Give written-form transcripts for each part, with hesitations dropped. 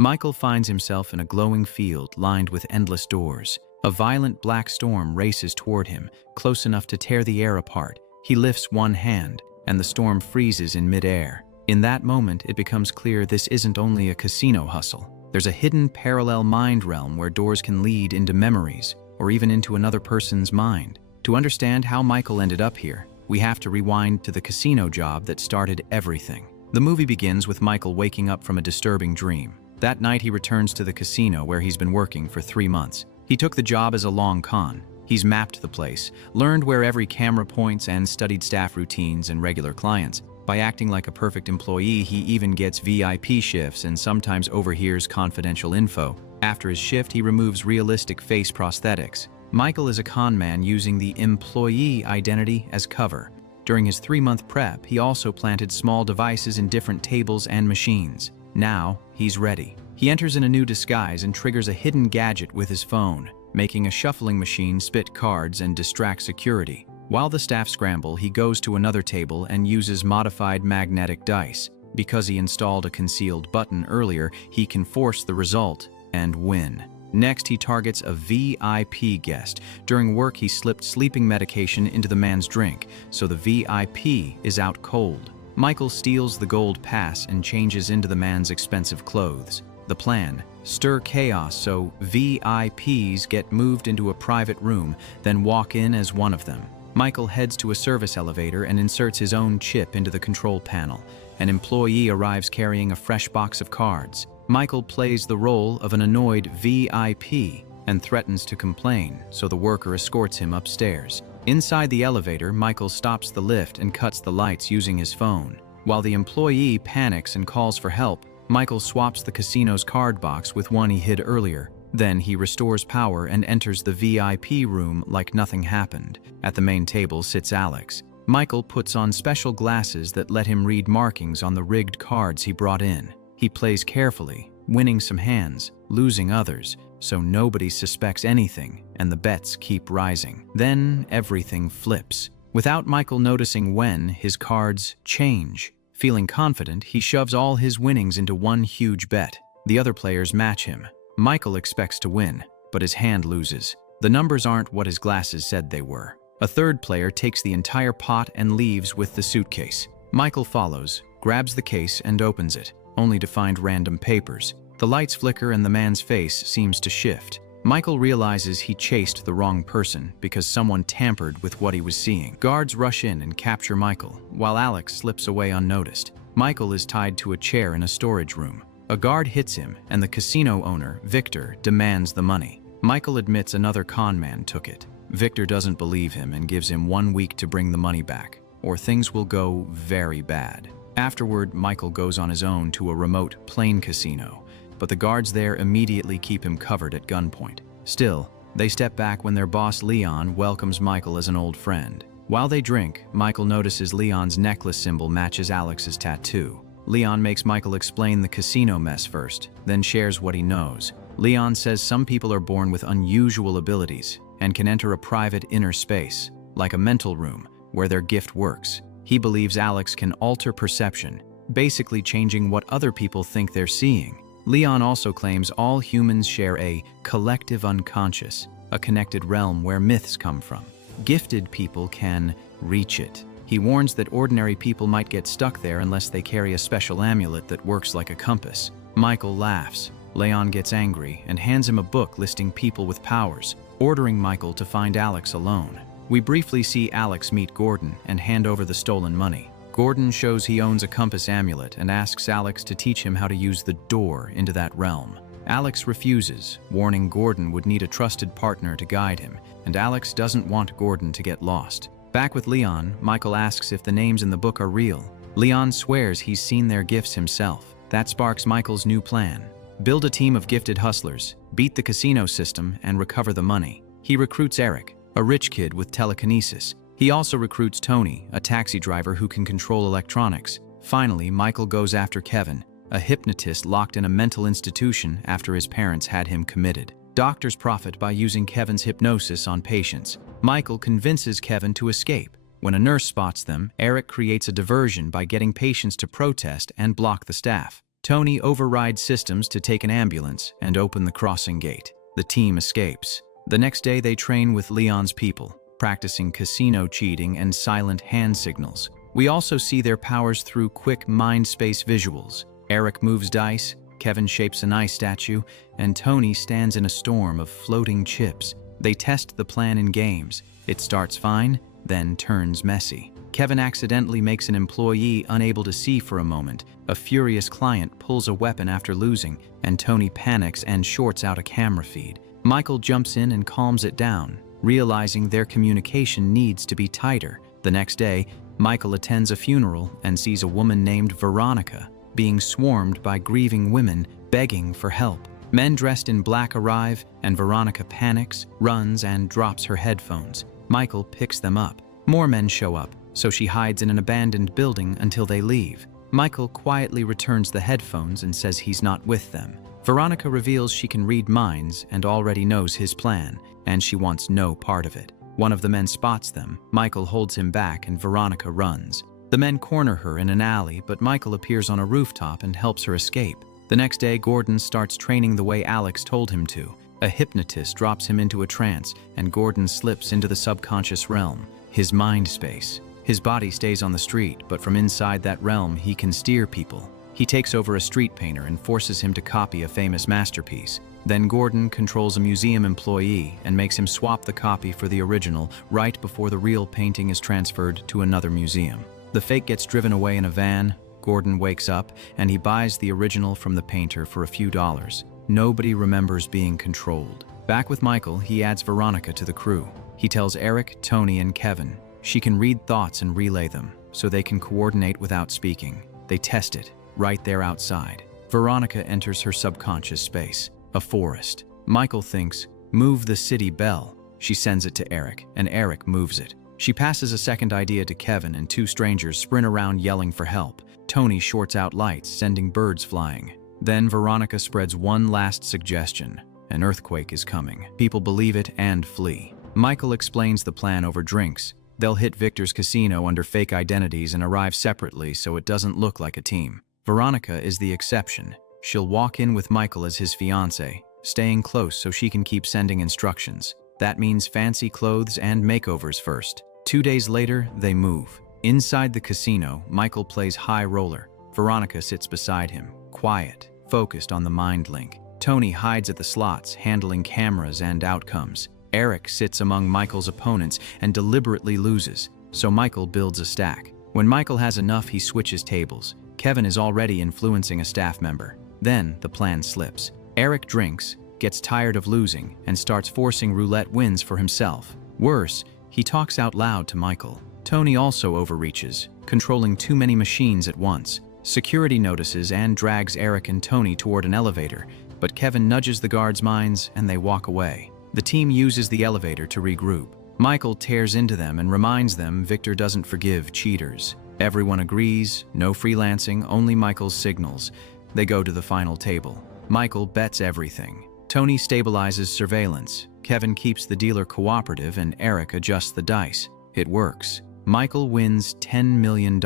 Michael finds himself in a glowing field lined with endless doors. A violent black storm races toward him, close enough to tear the air apart. He lifts one hand, and the storm freezes in midair. In that moment, it becomes clear this isn't only a casino hustle. There's a hidden parallel mind realm where doors can lead into memories, or even into another person's mind. To understand how Michael ended up here, we have to rewind to the casino job that started everything. The movie begins with Michael waking up from a disturbing dream. That night he returns to the casino where he's been working for 3 months. He took the job as a long con. He's mapped the place, learned where every camera points, and studied staff routines and regular clients. By acting like a perfect employee, he even gets VIP shifts and sometimes overhears confidential info. After his shift, he removes realistic face prosthetics. Michael is a con man using the employee identity as cover. During his 3-month prep, he also planted small devices in different tables and machines. Now, he's ready. He enters in a new disguise and triggers a hidden gadget with his phone, making a shuffling machine spit cards and distract security. While the staff scramble, he goes to another table and uses modified magnetic dice. Because he installed a concealed button earlier, he can force the result and win. Next, he targets a VIP guest. During work, he slipped sleeping medication into the man's drink, so the VIP is out cold. Michael steals the gold pass and changes into the man's expensive clothes. The plan: stir chaos so VIPs get moved into a private room, then walk in as one of them. Michael heads to a service elevator and inserts his own chip into the control panel. An employee arrives carrying a fresh box of cards. Michael plays the role of an annoyed VIP and threatens to complain, so the worker escorts him upstairs. Inside the elevator, Michael stops the lift and cuts the lights using his phone. While the employee panics and calls for help, Michael swaps the casino's card box with one he hid earlier. Then he restores power and enters the VIP room like nothing happened. At the main table sits Alex. Michael puts on special glasses that let him read markings on the rigged cards he brought in. He plays carefully, winning some hands, losing others, so nobody suspects anything, and the bets keep rising. Then everything flips. Without Michael noticing when, his cards change. Feeling confident, he shoves all his winnings into one huge bet. The other players match him. Michael expects to win, but his hand loses. The numbers aren't what his glasses said they were. A third player takes the entire pot and leaves with the suitcase. Michael follows, grabs the case and opens it, only to find random papers. The lights flicker and the man's face seems to shift. Michael realizes he chased the wrong person because someone tampered with what he was seeing. Guards rush in and capture Michael, while Alex slips away unnoticed. Michael is tied to a chair in a storage room. A guard hits him, and the casino owner, Victor, demands the money. Michael admits another con man took it. Victor doesn't believe him and gives him 1 week to bring the money back, or things will go very bad. Afterward, Michael goes on his own to a remote plane casino, but the guards there immediately keep him covered at gunpoint. Still, they step back when their boss Leon welcomes Michael as an old friend. While they drink, Michael notices Leon's necklace symbol matches Alex's tattoo. Leon makes Michael explain the casino mess first, then shares what he knows. Leon says some people are born with unusual abilities and can enter a private inner space, like a mental room, where their gift works. He believes Alex can alter perception, basically changing what other people think they're seeing. Leon also claims all humans share a collective unconscious, a connected realm where myths come from. Gifted people can reach it. He warns that ordinary people might get stuck there unless they carry a special amulet that works like a compass. Michael laughs. Leon gets angry and hands him a book listing people with powers, ordering Michael to find Alex alone. We briefly see Alex meet Gordon and hand over the stolen money. Gordon shows he owns a compass amulet and asks Alex to teach him how to use the door into that realm. Alex refuses, warning Gordon would need a trusted partner to guide him, and Alex doesn't want Gordon to get lost. Back with Leon, Michael asks if the names in the book are real. Leon swears he's seen their gifts himself. That sparks Michael's new plan: build a team of gifted hustlers, beat the casino system, and recover the money. He recruits Eric, a rich kid with telekinesis. He also recruits Tony, a taxi driver who can control electronics. Finally, Michael goes after Kevin, a hypnotist locked in a mental institution after his parents had him committed. Doctors profit by using Kevin's hypnosis on patients. Michael convinces Kevin to escape. When a nurse spots them, Eric creates a diversion by getting patients to protest and block the staff. Tony overrides systems to take an ambulance and open the crossing gate. The team escapes. The next day they train with Leon's people, practicing casino cheating and silent hand signals. We also see their powers through quick mind-space visuals. Eric moves dice, Kevin shapes an ice statue, and Tony stands in a storm of floating chips. They test the plan in games. It starts fine, then turns messy. Kevin accidentally makes an employee unable to see for a moment. A furious client pulls a weapon after losing, and Tony panics and shorts out a camera feed. Michael jumps in and calms it down, realizing their communication needs to be tighter. The next day, Michael attends a funeral and sees a woman named Veronica being swarmed by grieving women begging for help. Men dressed in black arrive, and Veronica panics, runs, and drops her headphones. Michael picks them up. More men show up, so she hides in an abandoned building until they leave. Michael quietly returns the headphones and says he's not with them. Veronica reveals she can read minds and already knows his plan, and she wants no part of it. One of the men spots them. Michael holds him back and Veronica runs. The men corner her in an alley, but Michael appears on a rooftop and helps her escape. The next day, Gordon starts training the way Alex told him to. A hypnotist drops him into a trance, and Gordon slips into the subconscious realm, his mind space. His body stays on the street, but from inside that realm, he can steer people. He takes over a street painter and forces him to copy a famous masterpiece. Then Gordon controls a museum employee and makes him swap the copy for the original right before the real painting is transferred to another museum. The fake gets driven away in a van. Gordon wakes up and he buys the original from the painter for a few dollars. Nobody remembers being controlled. Back with Michael, he adds Veronica to the crew. He tells Eric, Tony, and Kevin she can read thoughts and relay them, so they can coordinate without speaking. They test it, right there outside. Veronica enters her subconscious space, a forest. Michael thinks, move the city bell. She sends it to Eric, and Eric moves it. She passes a second idea to Kevin, and two strangers sprint around yelling for help. Tony shorts out lights, sending birds flying. Then Veronica spreads one last suggestion. An earthquake is coming. People believe it and flee. Michael explains the plan over drinks. They'll hit Victor's casino under fake identities and arrive separately so it doesn't look like a team. Veronica is the exception. She'll walk in with Michael as his fiancé, staying close so she can keep sending instructions. That means fancy clothes and makeovers first. 2 days later, they move. Inside the casino, Michael plays high roller. Veronica sits beside him, quiet, focused on the mind link. Tony hides at the slots, handling cameras and outcomes. Eric sits among Michael's opponents and deliberately loses, so Michael builds a stack. When Michael has enough, he switches tables. Kevin is already influencing a staff member. Then the plan slips. Eric drinks, gets tired of losing, and starts forcing roulette wins for himself. Worse, he talks out loud to Michael. Tony also overreaches, controlling too many machines at once. Security notices and drags Eric and Tony toward an elevator, but Kevin nudges the guards' minds and they walk away. The team uses the elevator to regroup. Michael tears into them and reminds them Victor doesn't forgive cheaters. Everyone agrees, no freelancing, only Michael's signals. They go to the final table. Michael bets everything. Tony stabilizes surveillance. Kevin keeps the dealer cooperative and Eric adjusts the dice. It works. Michael wins $10 million.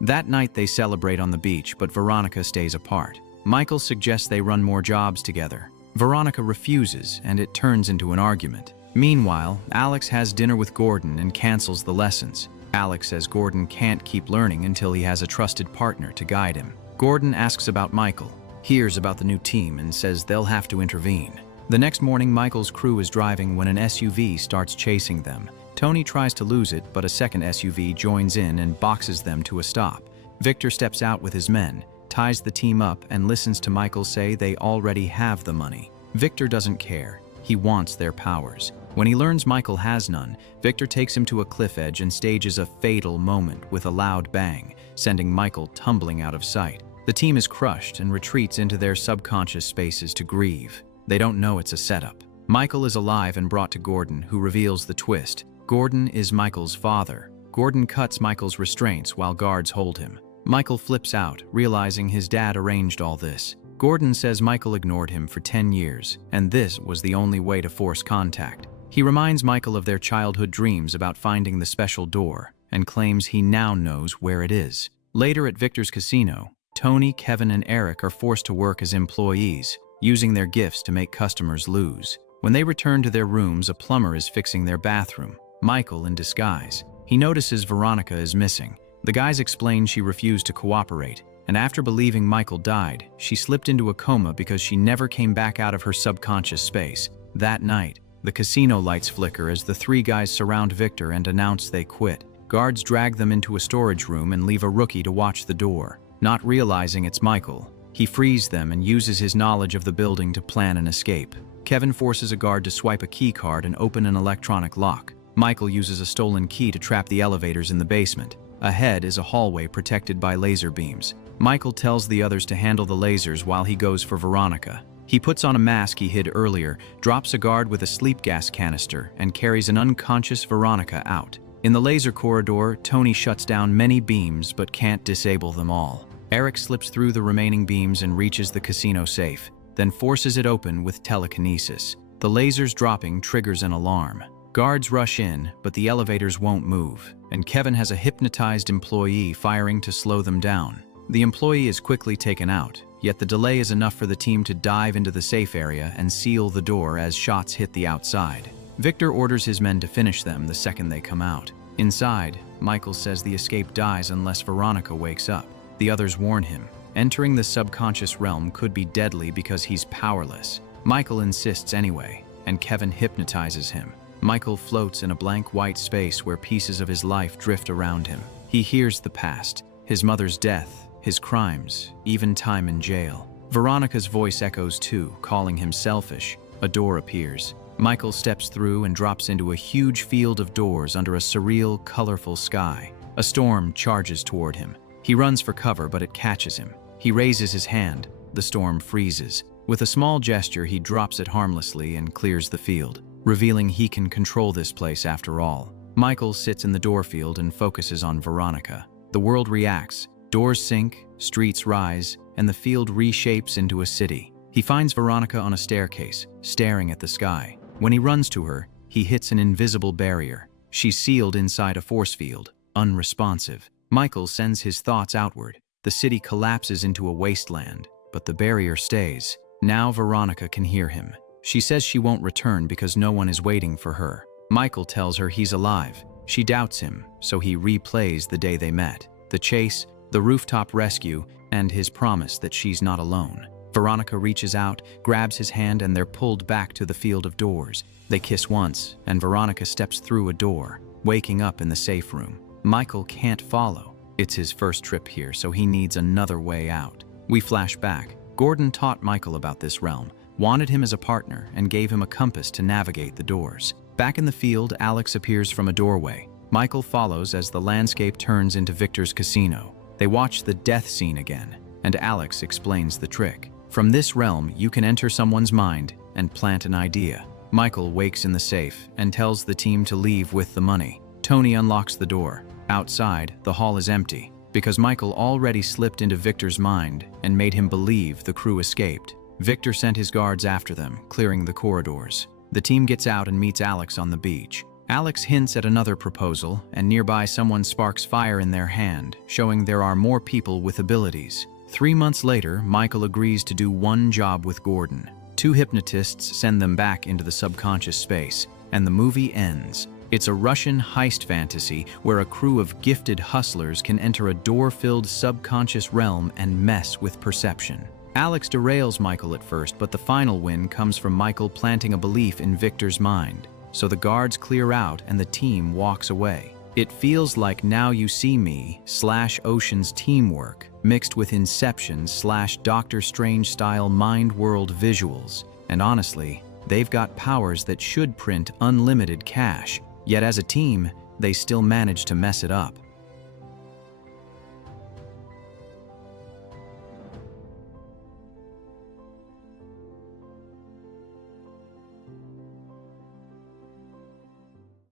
That night they celebrate on the beach, but Veronica stays apart. Michael suggests they run more jobs together. Veronica refuses, and it turns into an argument. Meanwhile, Alex has dinner with Gordon and cancels the lessons. Alex says Gordon can't keep learning until he has a trusted partner to guide him. Gordon asks about Michael, hears about the new team, and says they'll have to intervene. The next morning, Michael's crew is driving when an SUV starts chasing them. Tony tries to lose it, but a second SUV joins in and boxes them to a stop. Victor steps out with his men, ties the team up, and listens to Michael say they already have the money. Victor doesn't care. He wants their powers. When he learns Michael has none, Victor takes him to a cliff edge and stages a fatal moment with a loud bang, sending Michael tumbling out of sight. The team is crushed and retreats into their subconscious spaces to grieve. They don't know it's a setup. Michael is alive and brought to Gordon, who reveals the twist. Gordon is Michael's father. Gordon cuts Michael's restraints while guards hold him. Michael flips out, realizing his dad arranged all this. Gordon says Michael ignored him for 10 years, and this was the only way to force contact. He reminds Michael of their childhood dreams about finding the special door, and claims he now knows where it is. Later at Victor's casino, Tony, Kevin, and Eric are forced to work as employees, using their gifts to make customers lose. When they return to their rooms, a plumber is fixing their bathroom. Michael, in disguise, he notices Veronica is missing. The guys explain she refused to cooperate, and after believing Michael died, she slipped into a coma because she never came back out of her subconscious space. That night, the casino lights flicker as the three guys surround Victor and announce they quit. Guards drag them into a storage room and leave a rookie to watch the door. Not realizing it's Michael, he frees them and uses his knowledge of the building to plan an escape. Kevin forces a guard to swipe a key card and open an electronic lock. Michael uses a stolen key to trap the elevators in the basement. Ahead is a hallway protected by laser beams. Michael tells the others to handle the lasers while he goes for Veronica. He puts on a mask he hid earlier, drops a guard with a sleep gas canister, and carries an unconscious Veronica out. In the laser corridor, Tony shuts down many beams but can't disable them all. Eric slips through the remaining beams and reaches the casino safe, then forces it open with telekinesis. The lasers dropping triggers an alarm. Guards rush in, but the elevators won't move, and Kevin has a hypnotized employee firing to slow them down. The employee is quickly taken out, yet the delay is enough for the team to dive into the safe area and seal the door as shots hit the outside. Victor orders his men to finish them the second they come out. Inside, Michael says the escape dies unless Veronica wakes up. The others warn him. Entering the subconscious realm could be deadly because he's powerless. Michael insists anyway, and Kevin hypnotizes him. Michael floats in a blank white space where pieces of his life drift around him. He hears the past, his mother's death, his crimes, even time in jail. Veronica's voice echoes too, calling him selfish. A door appears. Michael steps through and drops into a huge field of doors under a surreal, colorful sky. A storm charges toward him. He runs for cover, but it catches him. He raises his hand. The storm freezes. With a small gesture, he drops it harmlessly and clears the field, revealing he can control this place after all. Michael sits in the door field and focuses on Veronica. The world reacts. Doors sink, streets rise, and the field reshapes into a city. He finds Veronica on a staircase, staring at the sky. When he runs to her, he hits an invisible barrier. She's sealed inside a force field, unresponsive. Michael sends his thoughts outward. The city collapses into a wasteland, but the barrier stays. Now Veronica can hear him. She says she won't return because no one is waiting for her. Michael tells her he's alive. She doubts him, so he replays the day they met. The chase, the rooftop rescue, and his promise that she's not alone. Veronica reaches out, grabs his hand, and they're pulled back to the field of doors. They kiss once, and Veronica steps through a door, waking up in the safe room. Michael can't follow. It's his first trip here, so he needs another way out. We flash back. Gordon taught Michael about this realm, wanted him as a partner, and gave him a compass to navigate the doors. Back in the field, Alex appears from a doorway. Michael follows as the landscape turns into Victor's casino. They watch the death scene again, and Alex explains the trick. From this realm, you can enter someone's mind and plant an idea. Michael wakes in the safe and tells the team to leave with the money. Tony unlocks the door. Outside, the hall is empty, because Michael already slipped into Victor's mind and made him believe the crew escaped. Victor sent his guards after them, clearing the corridors. The team gets out and meets Alex on the beach. Alex hints at another proposal, and nearby someone sparks fire in their hand, showing there are more people with abilities. 3 months later, Michael agrees to do one job with Gordon. 2 hypnotists send them back into the subconscious space, and the movie ends. It's a Russian heist fantasy where a crew of gifted hustlers can enter a door-filled subconscious realm and mess with perception. Alex derails Michael at first, but the final win comes from Michael planting a belief in Victor's mind. So the guards clear out and the team walks away. It feels like Now You See Me / Ocean's teamwork, mixed with Inception / Doctor Strange style mind world visuals. And honestly, they've got powers that should print unlimited cash. Yet as a team, they still manage to mess it up.